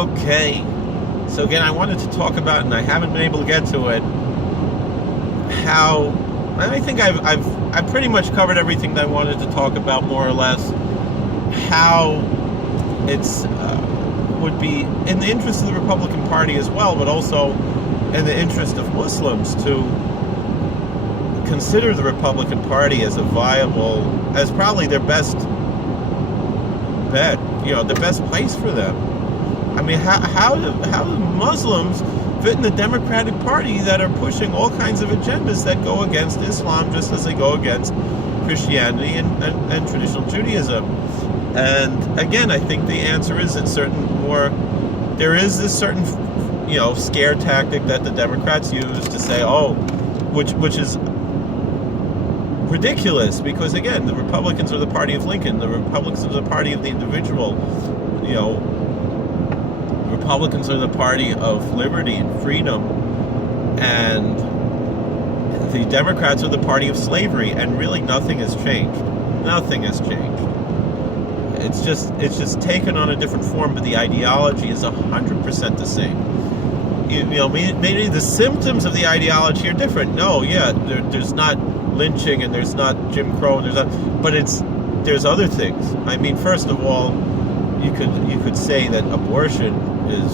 Okay. So again, I wanted to talk about, and I haven't been able to get to it, how, and I think I've pretty much covered everything that I wanted to talk about, more or less, how it's would be in the interest of the Republican Party as well, but also in the interest of Muslims to consider the Republican Party as a viable, as probably their best bet, the best place for them. I mean, how do Muslims fit in the Democratic Party that are pushing all kinds of agendas that go against Islam, just as they go against Christianity and traditional Judaism? And again, I think the answer is that there is this certain, scare tactic that the Democrats use to say, which is ridiculous, because again, the Republicans are the party of Lincoln, the Republicans are the party of the individual, Republicans are the party of liberty and freedom, and the Democrats are the party of slavery, and really nothing has changed. Nothing has changed. It's just taken on a different form, but the ideology is 100% the same. Maybe the symptoms of the ideology are different. No, there's not lynching and there's not Jim Crow and but there's other things. I mean, first of all, you could say that abortion is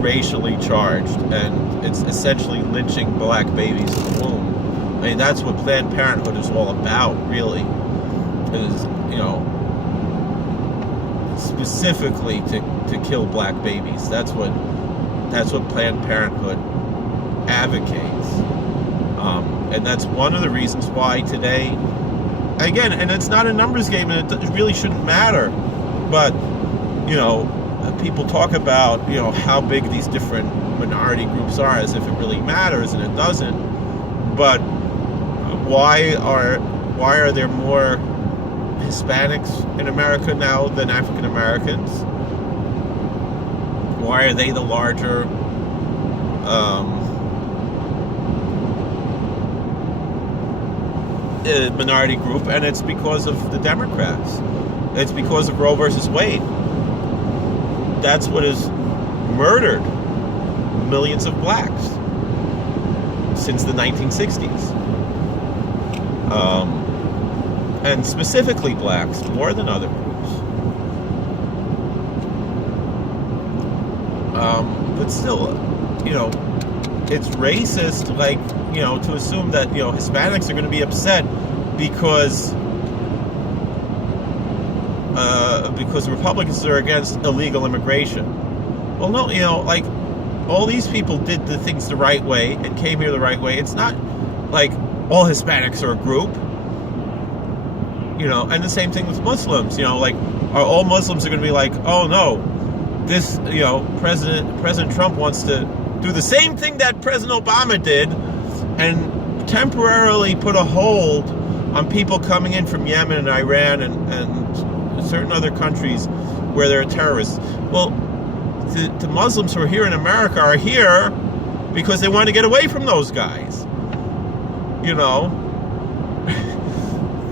racially charged, and it's essentially lynching black babies in the womb. I mean, that's what Planned Parenthood is all about, really. Is specifically to kill black babies. That's what Planned Parenthood advocates, and that's one of the reasons why today, again, and it's not a numbers game, and it really shouldn't matter, but people talk about how big these different minority groups are, as if it really matters, and it doesn't. But why are there more Hispanics in America now than African Americans? Why are they the larger minority group? And it's because of the Democrats. It's because of Roe versus Wade. That's what has murdered millions of blacks since the 1960s. And specifically blacks, more than other groups. But still, it's racist, to assume that, Hispanics are going to be upset because Republicans are against illegal immigration. Well, no, all these people did the things the right way and came here the right way. It's not like all Hispanics are a group. And the same thing with Muslims, are all Muslims are going to be like, oh no, this, President Trump wants to do the same thing that President Obama did and temporarily put a hold on people coming in from Yemen and Iran and certain other countries where there are terrorists. Well, the Muslims who are here in America are here because they want to get away from those guys.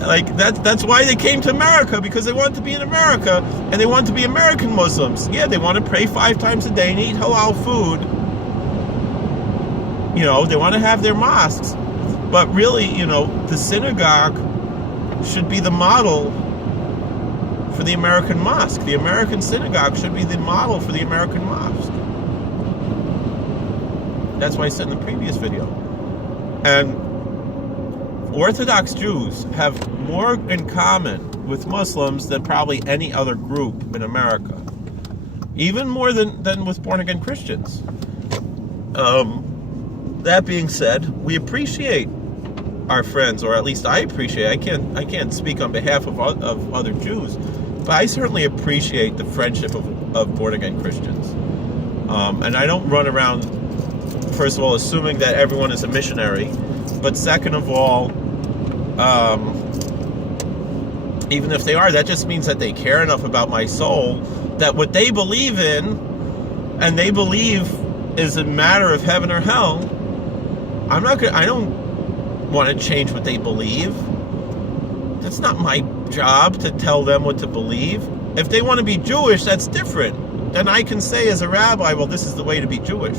That's why they came to America, because they want to be in America, and they want to be American Muslims. Yeah, they want to pray 5 times a day and eat halal food. They want to have their mosques. But really, the synagogue should be the model for the American mosque. The American synagogue should be the model for the American mosque. That's why I said in the previous video. And Orthodox Jews have more in common with Muslims than probably any other group in America. Even more than with born-again Christians. That being said, we appreciate our friends, or at least I appreciate. I can't speak on behalf of other Jews, but I certainly appreciate the friendship of born-again Christians. And I don't run around, first of all, assuming that everyone is a missionary, but second of all, even if they are, that just means that they care enough about my soul that what they believe in, and they believe is a matter of heaven or hell, I don't want to change what they believe. That's not my job to tell them what to believe. If they want to be Jewish, that's different. then I can say as a rabbi, well, this is the way to be Jewish.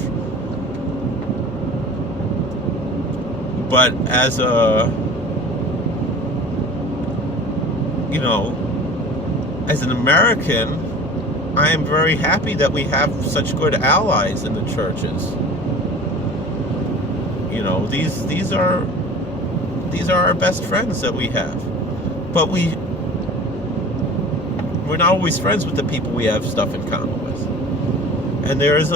But as a, as an American, I am very happy that we have such good allies in the churches. These are our best friends that we have. But we're not always friends with the people we have stuff in common with. And there is,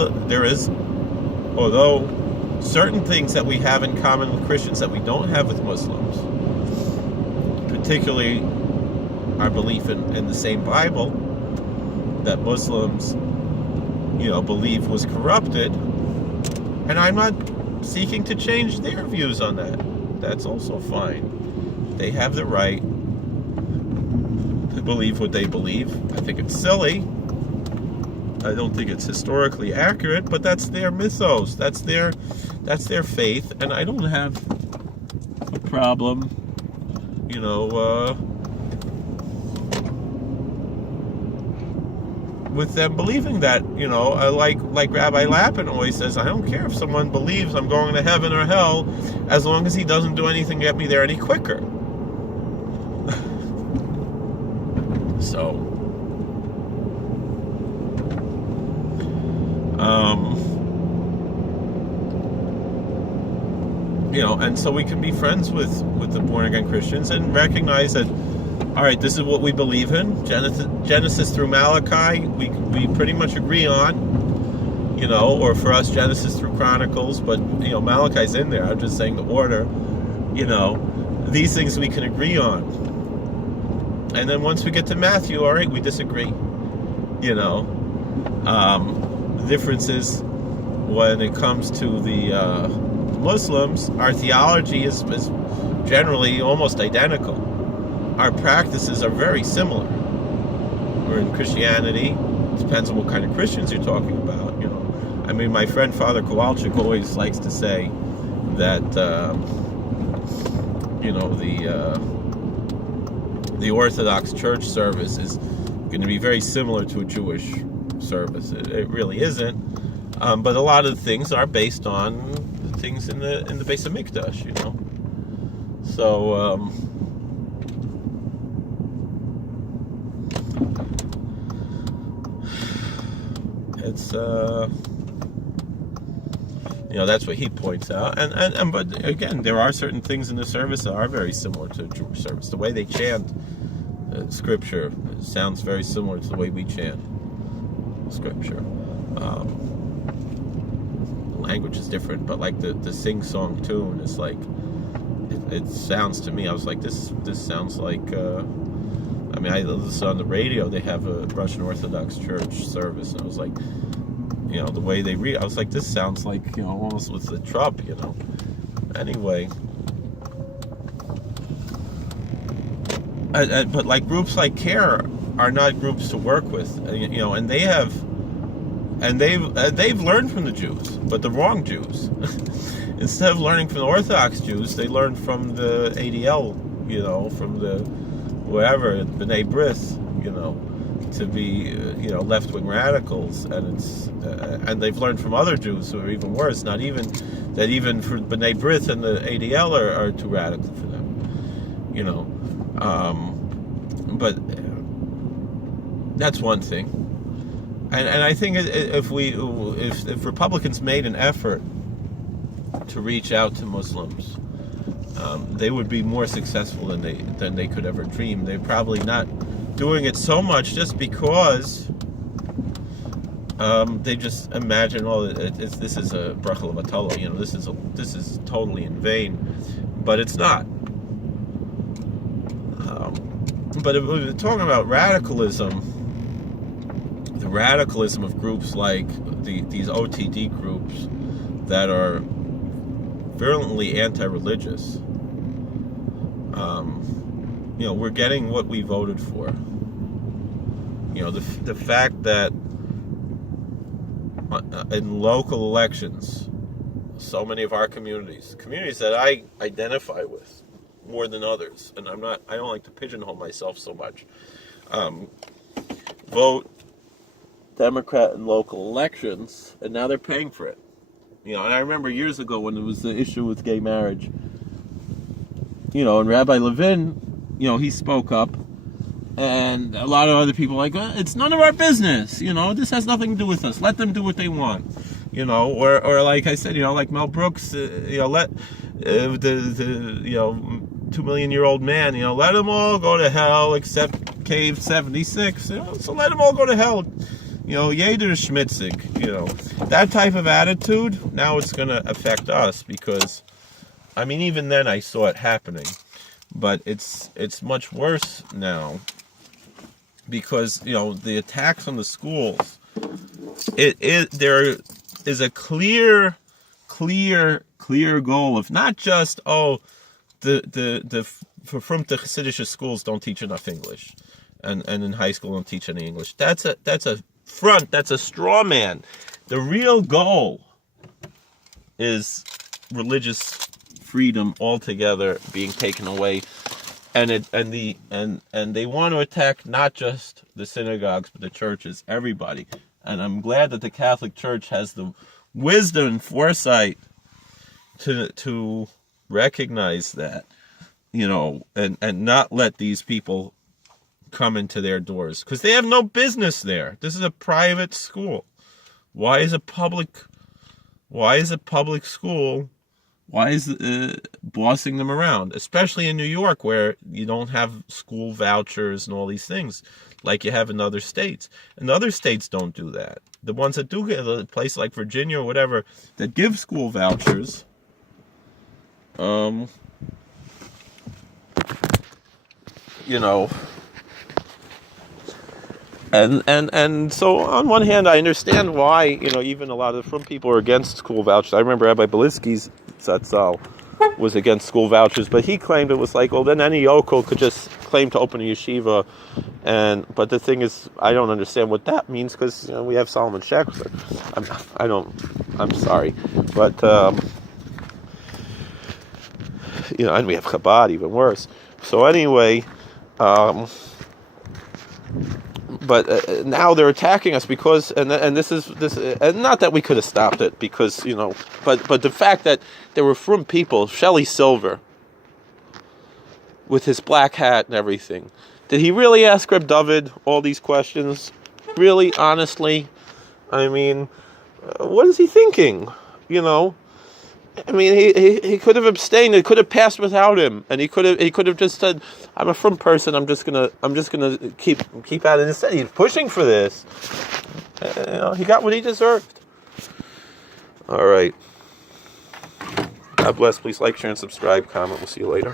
although certain things that we have in common with Christians that we don't have with Muslims, particularly our belief in the same Bible that Muslims, believe was corrupted. And I'm not seeking to change their views on that. That's also fine. They have the right to believe what they believe. I think it's silly. I don't think it's historically accurate, but that's their mythos. That's their faith, and I don't have a problem, with them believing that. Like Rabbi Lapin always says, I don't care if someone believes I'm going to heaven or hell, as long as he doesn't do anything to get me there any quicker. So, and so we can be friends with the born-again Christians and recognize that, all right, this is what we believe in. Genesis through Malachi, we pretty much agree on, or for us, Genesis through Chronicles, but, Malachi's in there. I'm just saying the order, these things we can agree on. And then once we get to Matthew, all right, we disagree. The difference is when it comes to the Muslims, our theology is generally almost identical. Our practices are very similar. We're in Christianity. It depends on what kind of Christians you're talking about. My friend Father Kowalczyk always likes to say that the Orthodox Church service is going to be very similar to a Jewish service. It really isn't, but a lot of the things are based on the things in the Beis Hamikdash, So it's that's what he points out, and but again, there are certain things in the service that are very similar to Jewish service. The way they chant Scripture sounds very similar to the way we chant Scripture. Language is different, but like the sing-song tune is like, it sounds to me, I was like, this sounds like, I listen on the radio, they have a Russian Orthodox Church service, and I was like, the way they read, I was like, this sounds like, almost with the Trump, Anyway. But like groups like CARE are not groups to work with, and they've learned from the Jews, but the wrong Jews. Instead of learning from the Orthodox Jews, they learn from the ADL, from the whatever, B'nai B'rith, to be, left-wing radicals, and they've learned from other Jews who are even worse. Not even for B'nai B'rith and the ADL are too radical for them, but that's one thing. And I think if Republicans made an effort to reach out to Muslims, they would be more successful than they could ever dream. They're probably not doing it so much just because they just imagine, this is a bracha levatala, this is totally in vain, but it's not. But if we're talking about radicalism, the radicalism of groups like these OTD groups that are virulently anti-religious, we're getting what we voted for. The fact that in local elections, so many of our communities that I identify with more than others, and I don't like to pigeonhole myself so much, vote Democrat in local elections, and now they're paying for it. And I remember years ago when there was the issue with gay marriage, and Rabbi Levin, he spoke up, and a lot of other people were like, it's none of our business, this has nothing to do with us, let them do what they want, or like I said, like Mel Brooks, let the 2 million year old man, let them all go to hell except Cave 76, so let them all go to hell. Jeder Schmitzig, that type of attitude, now it's going to affect us because, even then I saw it happening, but it's much worse now because, the attacks on the schools, there is a clear goal of not just, the Frumte Hasidic schools don't teach enough English, and in high school don't teach any English. That's a front, that's a straw man. The real goal is religious freedom altogether being taken away, and they want to attack not just the synagogues but the churches, everybody. And I'm glad that the Catholic Church has the wisdom and foresight to recognize that, and not let these people come into their doors because they have no business there. This is a private school. Why is a public school? Why is bossing them around? Especially in New York, where you don't have school vouchers and all these things like you have in other states. And other states don't do that. The ones that do get a place like Virginia or whatever that give school vouchers, And so on one hand, I understand why, even a lot of the Frum people are against school vouchers. I remember Rabbi Belitsky's Zatzal was against school vouchers, but he claimed it was like, well, then any yokel could just claim to open a yeshiva. But the thing is, I don't understand what that means because, we have Solomon Schechter. I'm sorry. But, and we have Chabad, even worse. So anyway, but now they're attacking us because, and this is and not that we could have stopped it because, but the fact that there were from people, Shelley Silver, with his black hat and everything, did he really ask Reb David all these questions? Really, honestly, what is he thinking? He could have abstained. It could have passed without him, and he could have just said, "I'm a Frum person. I'm just gonna keep at it." Instead, he's pushing for this. He got what he deserved. All right. God bless. Please like, share, and subscribe. Comment. We'll see you later.